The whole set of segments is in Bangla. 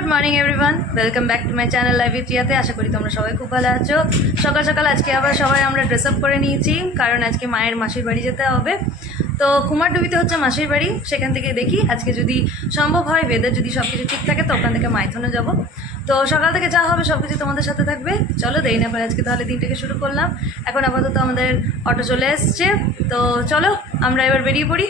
Good morning everyone, welcome back to my channel live with রিয়াতে। আশা করি তোমরা সবাই খুব ভালো আছো। সকাল সকাল আজকে আবার সবাই আমরা ড্রেস আপ করে নিয়েছি, কারণ আজকে মায়ের মাসির বাড়ি যেতে হবে। তো কুমারডুবিতে হচ্ছে মাসির বাড়ি, সেখান থেকে দেখি আজকে যদি সম্ভব হয়, ওয়েদার যদি সব কিছু ঠিক থাকে তো ওখান থেকে মাইথনে যাব। তো সকাল থেকে যা হবে সব কিছু তোমাদের সাথে থাকবে। চলো দেরি না করে আজকে তাহলে দিনটাকে শুরু করলাম। এখন আপাতত আমাদের অটো চলে এসছে, তো চলো আমরা এবার বেরিয়ে পড়ি।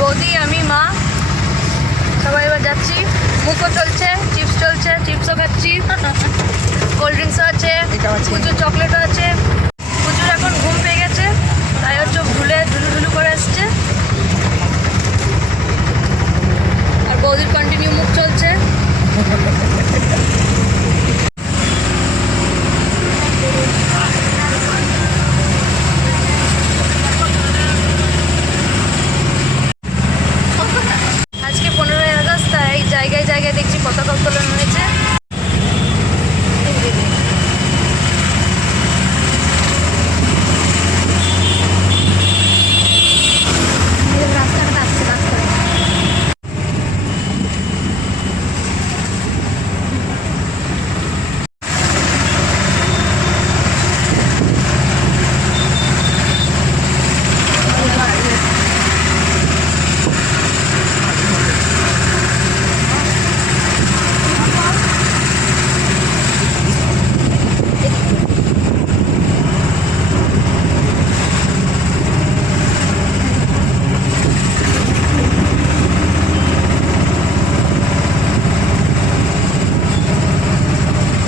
বৌদি, আমি, মা সবাই এবার যাচ্ছি। মুখও চলছে, চিপস চলছে, চিপসও খাচ্ছি, কোল্ড ড্রিঙ্কসও আছে, প্রচুর চকলেটও আছে। প্রচুর এখন ঘুম পেয়ে গেছে, তাই ওর চোখ ঢুলে ঢুলু করে আসছে। আর বৌদির কন্টিনিউ মুখ চলছে। আজকে 15ই আগস্ট, তাই জায়গায় জায়গায় দেখছি পতাকা উত্তোলন হয়েছে।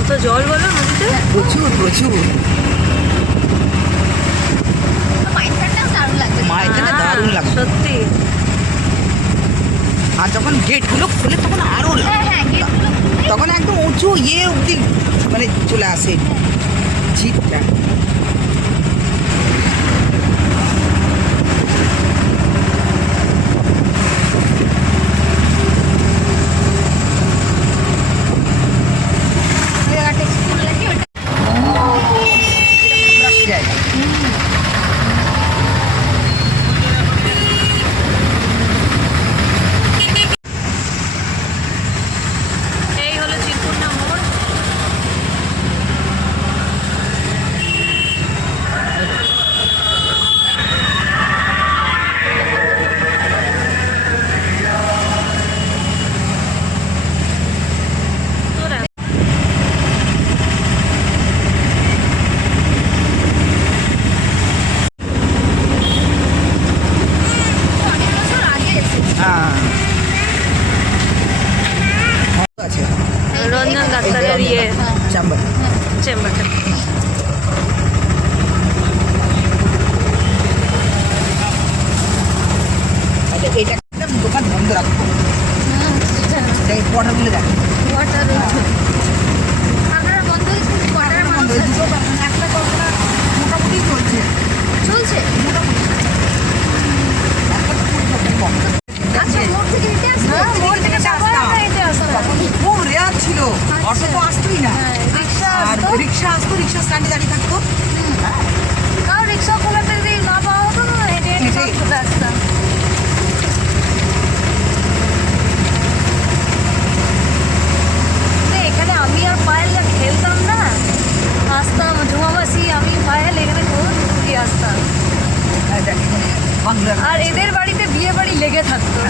তো জল বলো নদীতে প্রচুর প্রচুর মাইথানটা দারুণ লাগছে সত্যি। আর যখন গেটগুলো খুলে তখন আরো তখন একদম উঁচু অব্দি মানে চলে আসে জিপটা। এই হলো চিরকুন্ডা মোড়। আছে রঞ্জন ডাক্তারের চেম্বার। চেম্বারটা। এটা একটা দোকান বন্ধ রাখবো, কোয়ার্টার বলে দেখ একটা কথা মোটামুটি চলছে চলছে। খুব রেয়ার ছিল, অটো তো আসতোই না, আর রিক্সা আসতো, রিক্সা স্ট্যান্ডে দাঁড়িয়ে থাকতো। রিক্সা খোলাতে যদি না পাওয়া হতো না, হেঁটে হেঁটে আসতাম। এখানে আমি আর পায়েল যা খেলতাম না, আসতাম ঝুমাবাসি, আমি পায়েল এখানে ঘুরে আসতাম। আর এদের বাড়িতে বিয়ে বাড়ি লেগে থাকতো,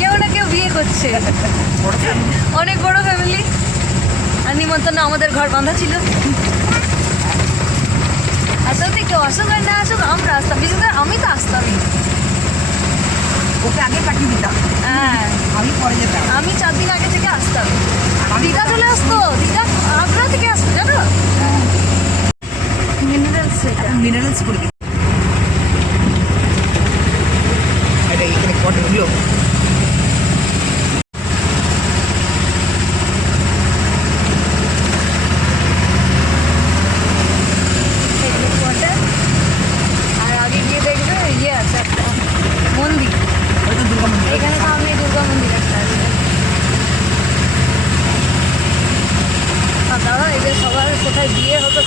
কেউ না কেউ বিয়ে করছে, অনেক বড় ফ্যামিলি। আর নিমন্ত্রণ আমাদের ঘর বাঁধা ছিল। আসলে কেউ আসুক আর না আসুক আমরা আসতাম, বিশেষ করে আমি তো আসতামই। ওকে আগে পাঠিয়ে দিতাম, হ্যাঁ আমি পরে যেতাম। আমি 4 দিন আগে থেকে আসতাম। দিদা চলে আসতো, দিদা আগ্রা থেকে আসতো জানো, মিনারেলস। মিনারেলস করে দিই এটা এখানে কোয়ার্টারগুলো।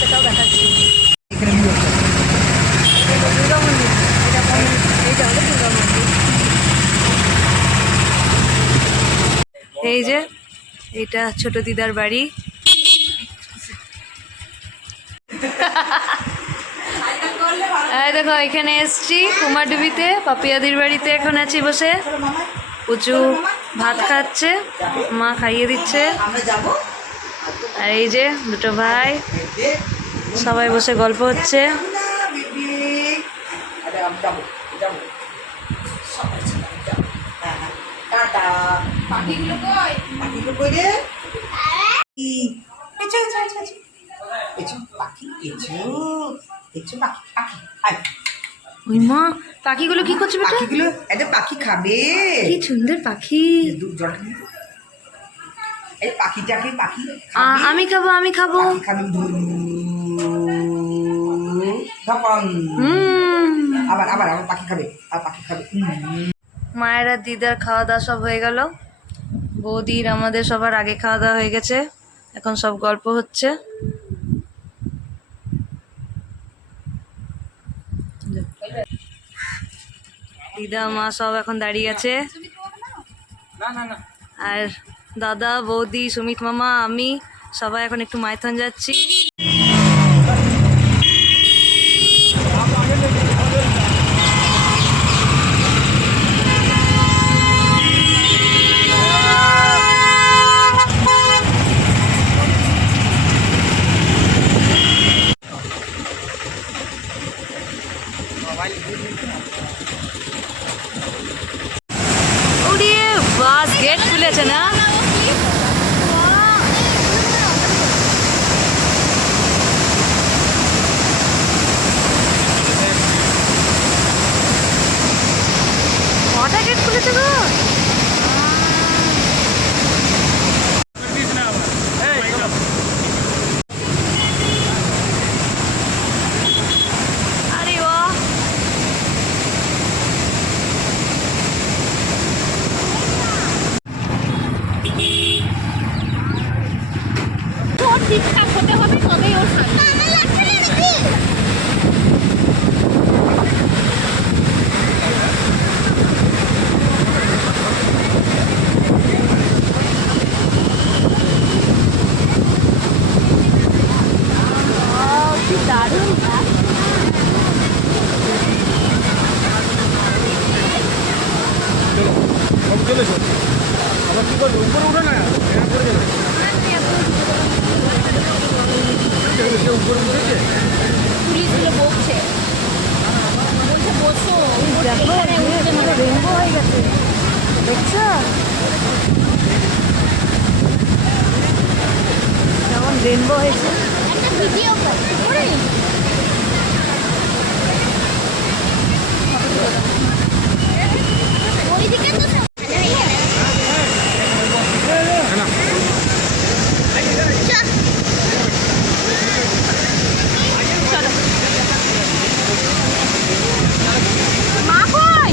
সেটাও দেখাচ্ছি। এখানে মূর্তি আছে। এটা দুর্গা মন্দির, এটা এইটা হলো দুর্গা মন্দির। এই যে এইটা ছোট দিদার বাড়ি। এই দেখো এখানে এসছি কুমারডুবিতে, পাপিয়াদির বাড়িতে এখন আছি বসে। উঁচু ভাত খাচ্ছে, মা খাইয়ে দিচ্ছে। আমরা যাবো আর এই যে দুটো ভাই সবাই বসে গল্প হচ্ছে। পাখিগুলো কই? পাখিগুলো কই রে? এসো, এসো, এসো, এসো। এসো, পাখি, এসো। এসো, পাখি, পাখি, আয়। ওই মা, পাখিগুলো কি করছে বেটা? পাখিগুলো, একটা পাখি খাবে। কি সুন্দর পাখি। জলটা নিয়ে। এই পাখিটাকে পাখি আমি খাবো, আমি খাবো। পাখি খাবে। ধপন। আবার আবার আবার পাখি খাবে, আর পাখি খাবে। মায়ের আর দিদার খাওয়া দাওয়া সব হয়ে গেল। বৌদির আমাদের সবার আগে খাওয়া দাওয়া হয়ে গেছে, এখন সব গল্প হচ্ছে। দিদা মা সব এখন দাঁড়িয়ে আছে, আর দাদা বৌদি সুমিত মামা আমি সবাই এখন একটু মাইথন যাচ্ছি। ওরে বাস গেট খুলেছে না? কটা গেট খুলেছে গো? আরে বাহ, ঠিকঠাক হতে হবে তবেই ওর শান্তি। দারুণ চলেছো আবার কি করবে উপরে উঠে না পড়ে যাবে উপরে উঠেছে পুলিশগুলো বকছে, বলছে বসো দেখো রেনবো হয়ে গেছে, দেখছো কেমন রেনবো হয়েছে? একটা ভিডিও করে ওইদিকে তো মা কই?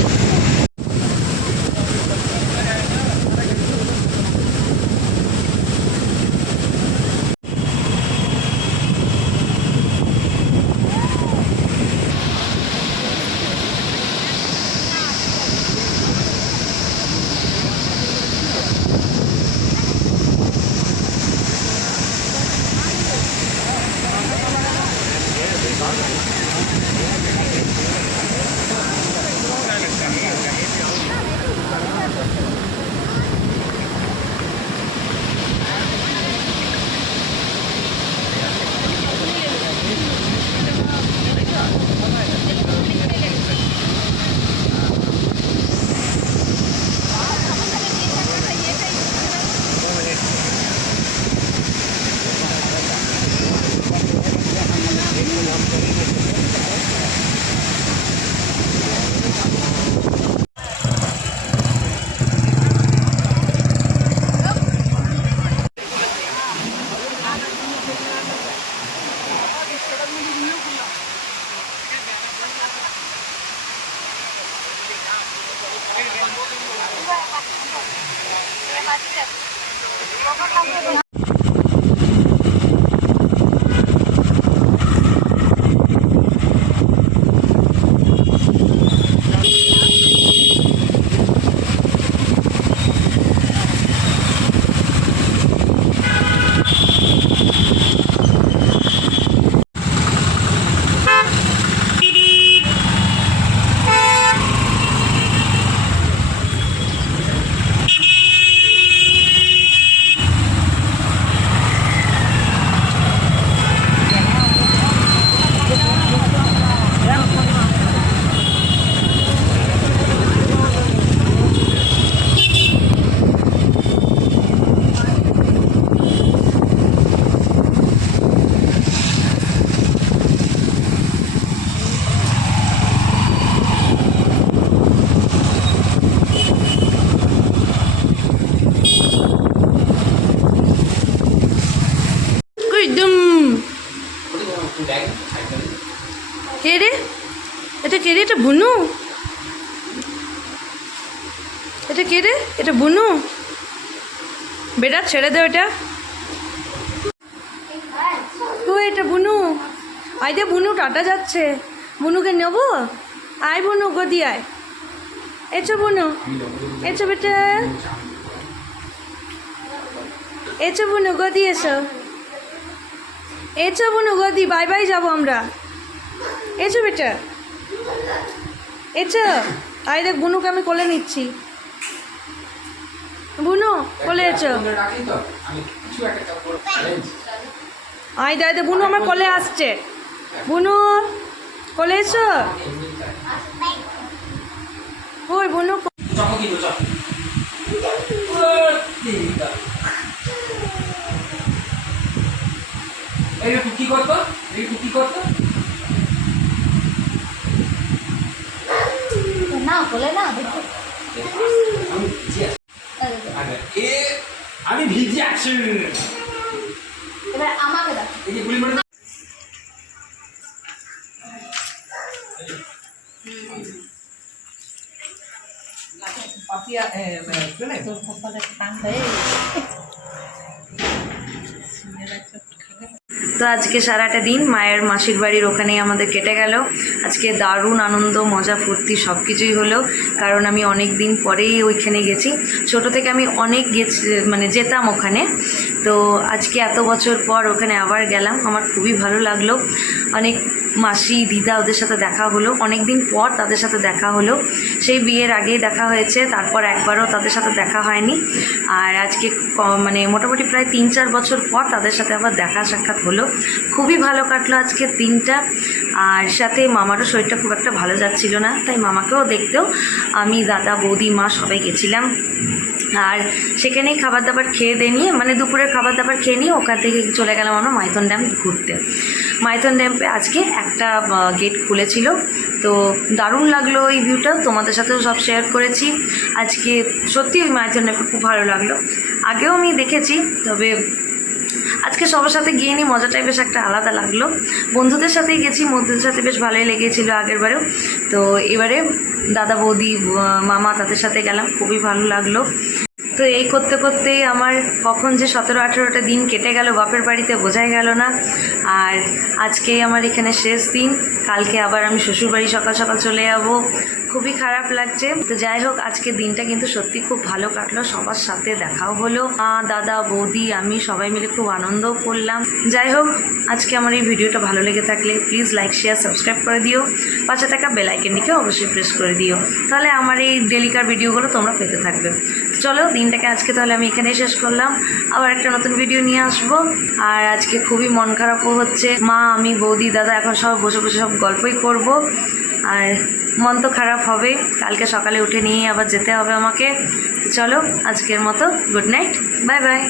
কে রে? এটা কে রে? এটা বুনু? এটা কে রে? এটা বুনু? বেটা ছেড়ে দে ওটা। ও এটা বুনু। আয় দে বুনু, টাটা যাচ্ছে। বুনুকে নেবো? আয় বুনু, গদি আয়। এসো বুনু, এসো বেটা, এসো বুনু, গদি এসো। এসো বুনু, গদি। বাই বাই যাবো আমরা। এসো বেটা, এসো। আয় দেখ বুনুকে আমি কোলে নিচ্ছি। বুনু কোলে এসো। আয় দে বুনু, আমার কোলে আসছে। বুনু কোলে এসো। ওই বুনু কি করতো? কি করতো? না বলে না আমি ভিজে আছি। এবার আমাকে দেখ। এই যে গুলি মারো। তো আজকে সারাটা দিন মায়ের মাসির বাড়ির ওখানেই আমাদের কেটে গেল। আজকে দারুণ আনন্দ, মজা, ফুর্তি সব কিছুই হলো, কারণ আমি অনেক দিন পরেই ওইখানে গেছি। ছোট থেকে আমি অনেক যেতাম ওখানে। তো আজকে এত বছর পর ওখানে আবার গেলাম, আমার খুবই ভালো লাগলো। অনেক মাসি দিদা ওদের সাথে দেখা হলো, অনেক দিন পর তাদের সাথে দেখা হলো। সেই আগেই দেখা হয়েছে, তারপর একবারও তাদের সাথে দেখা হয়নি। আর আজকে মোটামুটি প্রায় 3-4 বছর পর তাদের সাথে আবার দেখা সাক্ষাৎ হলো। খুবই ভালো কাটলো আজকের দিনটা। আর সাথে মামারও শরীরটা খুব একটা ভালো যাচ্ছিল না, তাই মামাকেও দেখতেও আমি, দাদা, বৌদি, মা সবাই গেছিলাম। আর সেখানেই খাবার দাবার খেয়ে নিয়ে দুপুরের খাবার দাবার খেয়ে নিয়ে ওখান থেকে চলে গেলাম আমরা মাইথন ড্যাম ঘুরতে। মাইথন ড্যামে আজকে একটা গেট খুলেছিল, তো দারুণ লাগলো এই ভিউটা, তোমাদের সাথেও সব শেয়ার করেছি। আজকে সত্যি ওই মাইথন ড্যামটা খুব ভালো লাগলো। আগেও আমি দেখেছি, তবে আজকে সবার সাথে গিয়ে নিয়ে মজাটাই বেশ একটা আলাদা লাগলো। বন্ধুদের সাথেই গেছি, বন্ধুদের সাথে বেশ ভালোই লেগেছিলো আগের বারেও। তো এবারে দাদা, বৌদি, মামা তাদের সাথে গেলাম, খুবই ভালো লাগলো। তো এই করতে করতেই আমার কখন যে 17-18টা দিন কেটে গেল বাপের বাড়িতে বোঝাই গেল না। আর আজকেই আমার এখানে শেষ দিন, কালকে আবার আমি শ্বশুরবাড়ি সকাল সকাল চলে যাব। খুবই খারাপ লাগছে। তো যাই হোক, আজকের দিনটা কিন্তু সত্যি খুব ভালো কাটলো, সবার সাথে দেখাও হলো। মা, দাদা, বৌদি, আমি সবাই মিলে খুব আনন্দও করলাম। যাই হোক, আজকে আমার এই ভিডিওটা ভালো লেগে থাকলে প্লিজ লাইক, শেয়ার, সাবস্ক্রাইব করে দিও। পাশে থাকা বেল আইকনটিকে অবশ্যই প্রেস করে দিও, তাহলে আমার এই ডেলিকার ভিডিওগুলো তোমরা পেতে থাকবে। চলো, দিনটাকে আজকে তাহলে আমি এখানেই শেষ করলাম, আবার একটা নতুন ভিডিও নিয়ে আসবো। আর আজকে খুবই মন খারাপও হচ্ছে, মা, আমি, বৌদি, দাদা এখন সব বসে বসে সব গল্পই করব। আর মন তো খারাপ হবে, কালকে সকালে উঠে নিয়ে আবার যেতে হবে আমাকে। চলো, আজকের মতো গুড নাইট, বাই বাই।